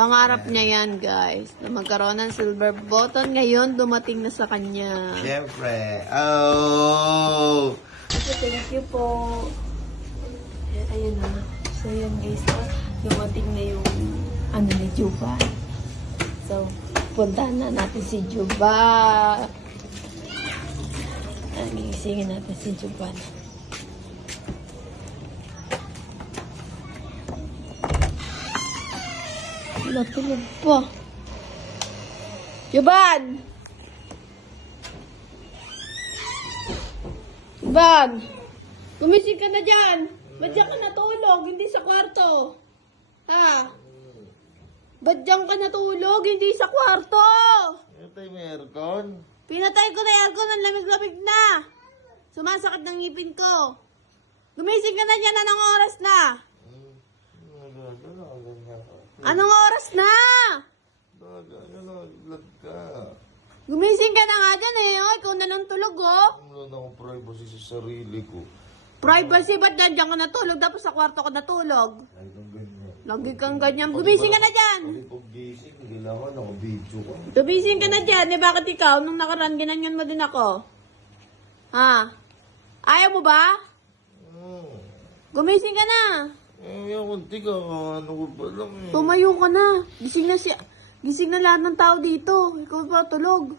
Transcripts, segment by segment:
Pangarap niya yan, guys. Na magkaroon ng silver button. Ngayon, dumating na sa kanya. Siyempre. Oh! So, thank you po. Ayun na. So, yun guys. Dumating na yung ni Juba. So, puntahan na natin si Juba. Gigisingin natin si Juba. Natulog pa. Juban! Juban! Gumising ka na dyan! Ba't dyan ka natulog? Hindi sa kwarto. Ha? Ba't dyan ka natulog? Hindi sa kwarto! Pinatay mo yung aircon? Pinatay ko na yung aircon. Ang lamig-lamig na. Sumasakit ng ngipin ko. Gumising ka na dyan. Anong oras na? Anong oras na? Naglag ka. Gumising ka na nga dyan eh. Oh, ikaw na lang tulog oh. Wala na akong privacy sa sarili ko. Privacy, ba't dyan ka natulog? Tapos sa kwarto ka natulog. Ay, nang ganyan. Lagi kang ganyan. Gumising ka na dyan. Pag pag-gising, kailangan naka-video ka. Gumising ka na dyan. Eh, bakit ikaw? Nung nakaraan, ginanyan mo din ako. Ha? Ayaw mo ba? Gumising ka na. Yung kunti ka, ano ko pa lang eh. Tumayo ka na. Gising na lahat ng tao dito. Ikaw pa tulog.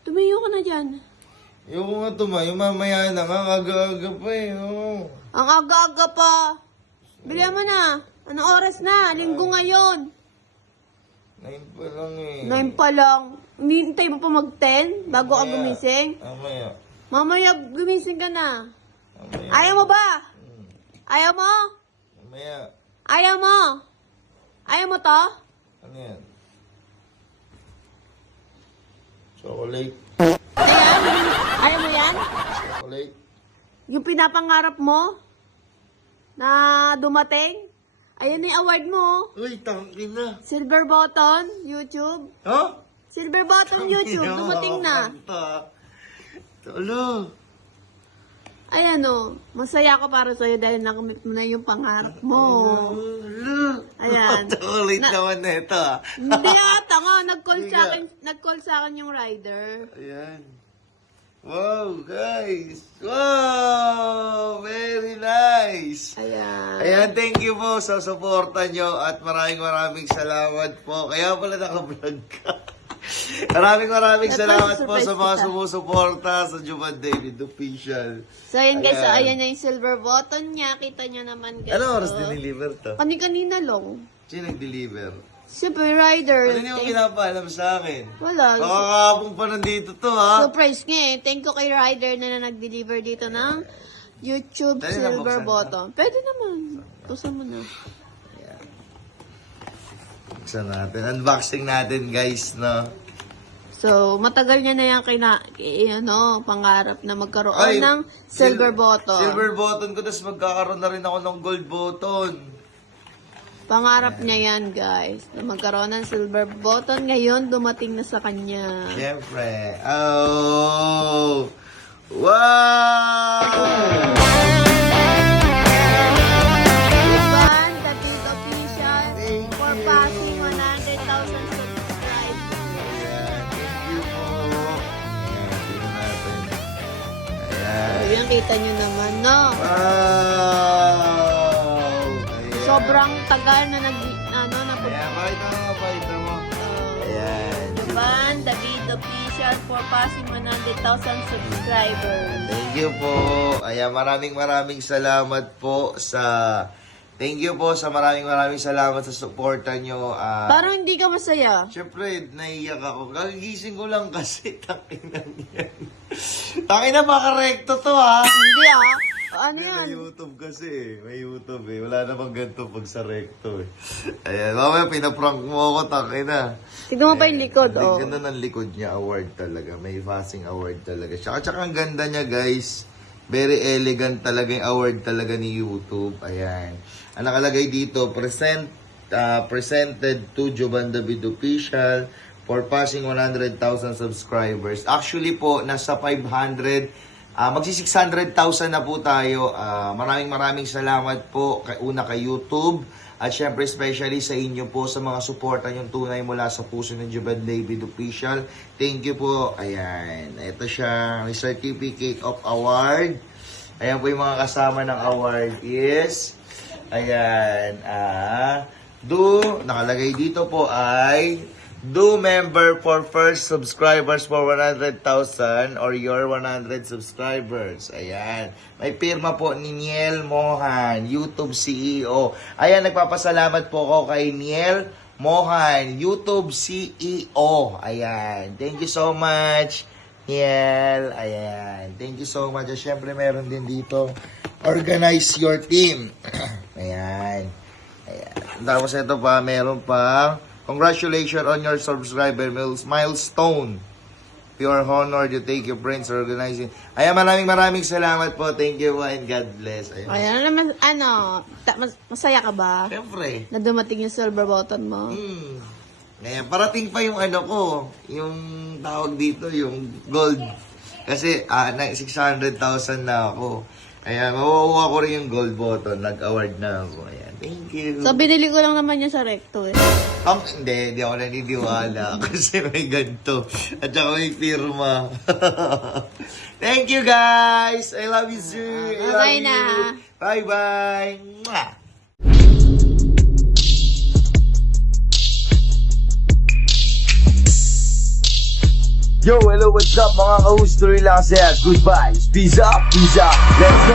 Tumayo ka na dyan. Yung nga tumayo, mamaya na nga, aga-aga pa eh. Oh. Ang aga-aga pa. Bilihan mo na. Anong oras na? Linggo ngayon. 9 pa lang eh. 9 pa lang. Hinihintay mo pa mag-10 bago ka gumising? Mamaya. Mamaya gumising ka na. Mamaya. Ayaw mo ba? Ayaw mo? Mamaya. Ayaw mo? Ayaw mo to? Ano yan? Chocolate. Ayan? Ayaw mo yan? Chocolate. Yung pinapangarap mo? Na dumating? Ayan na yung award mo. Uy, tangin na. Silver button, YouTube. Ha? Silver button, YouTube. Dumating na. Tolo. Ayan o. Masaya ako para sa'yo dahil nakamit mo na yung pangarap mo. Ayan. Chocolate naman na ito ah. Hindi ata nga. Hindi Nag-call sa akin yung rider. Ayan. Wow, guys. Wow, very nice. Ayan. Ayan, thank you po sa suporta nyo at maraming salamat po. Kaya pala naka-vlog ka. maraming salamat po sa mga sumusuporta sa Juban David Official. So, ayan guys. So, Ayan. ayan na yung silver button niya. Kita nyo naman guys. Ano oras So, diniliver to? Kanina lang. Sino nag-deliver? Siyempre, rider. Ano yung pinapaalam sa akin? Wala. Nakakapong pa nandito to ha. Surprise nga eh. Thank you kay rider na nag-deliver dito ng YouTube Pwede na silver buksan button. Pwede naman. Buksan mo na. Buksan natin. Unboxing natin guys, no? So, matagal niya na yan pangarap na magkaroon ng silver button. Silver button ko, tapos magkakaroon na rin ako ng gold button. Pangarap niya yan, guys. Na magkaroon ng silver button. Ngayon, dumating na sa kanya. Siyempre. Oh! Wow! Ivan, David Official, Thank for you. passing 100,000 subscribers. Ayan, thank you po. Ayan, tingnan natin. Ayan. So, yan, kita nyo naman, no? Wow! Ayan. Sobrang tagal na Ayan, pakita mo. Ayan. Ivan, David Official, for passing 100,000 subscribers. Thank you po. Ayan, maraming salamat po sa... Thank you po sa maraming salamat sa suporta nyo. Parang hindi ka masaya. Siyempre, naiyak ako. Kagigising ko lang kasi, takinan yan. Takinan, makarekto to ha. Hindi Ano May yan? YouTube kasi may YouTube eh. Wala namang ganito pag sa recto eh. Ayan, mamaya pinaprank mo ako, takina. Tignan mo pa yung likod, Ang oh. ganda ng likod niya, award talaga. May passing award talaga siya. Tsaka ang ganda niya, guys. Very elegant talaga yung award talaga ni YouTube. Ayan. Ang nakalagay dito, presented to Juban David Official for passing 100,000 subscribers. Actually po, nasa 500, magsi 600,000 na po tayo. Maraming salamat po. Una kay YouTube At syempre, especially sa inyo po, sa mga suporta yung tunay mula sa puso ng Jubad David Official. Thank you po. Ayan. Ito siya, may certificate of award. Ayan po yung mga kasama ng award is, ayan, nakalagay dito po ay, do member for first subscribers for 100,000 or your 100 subscribers. Ayan. May pirma po ni Niel Mohan, YouTube CEO. Ayan, nagpapasalamat po ako kay Niel Mohan, YouTube CEO. Ayan. Thank you so much, Niel. Ayan. Thank you so much. At syempre, meron din dito, organize your team. Ayan. Ayan. Tapos ito pa, meron pa, congratulations on your subscriber milestone. Pure honor you take your brains organizing. Ayan, maraming salamat po. Thank you po and God bless. Ayan. Ayan naman, masaya ka ba? Siyempre. Na dumating yung silver button mo? Ayan, parating pa yung yung tawag dito, yung gold. Kasi 600,000 na ako. Ayan, makukuha ko rin yung gold button. Nag-award na ako. Ayan, thank you. So, binili ko lang naman yan sa Recto eh. Hindi ako naniniwala kasi may ganito. At saka may firma. Thank you guys! I love you, sir! I love Okay you. na. Bye-bye! Mwah! Yo, hello, what's up mga ka-host? Relax, goodbye. Peace up, let's go!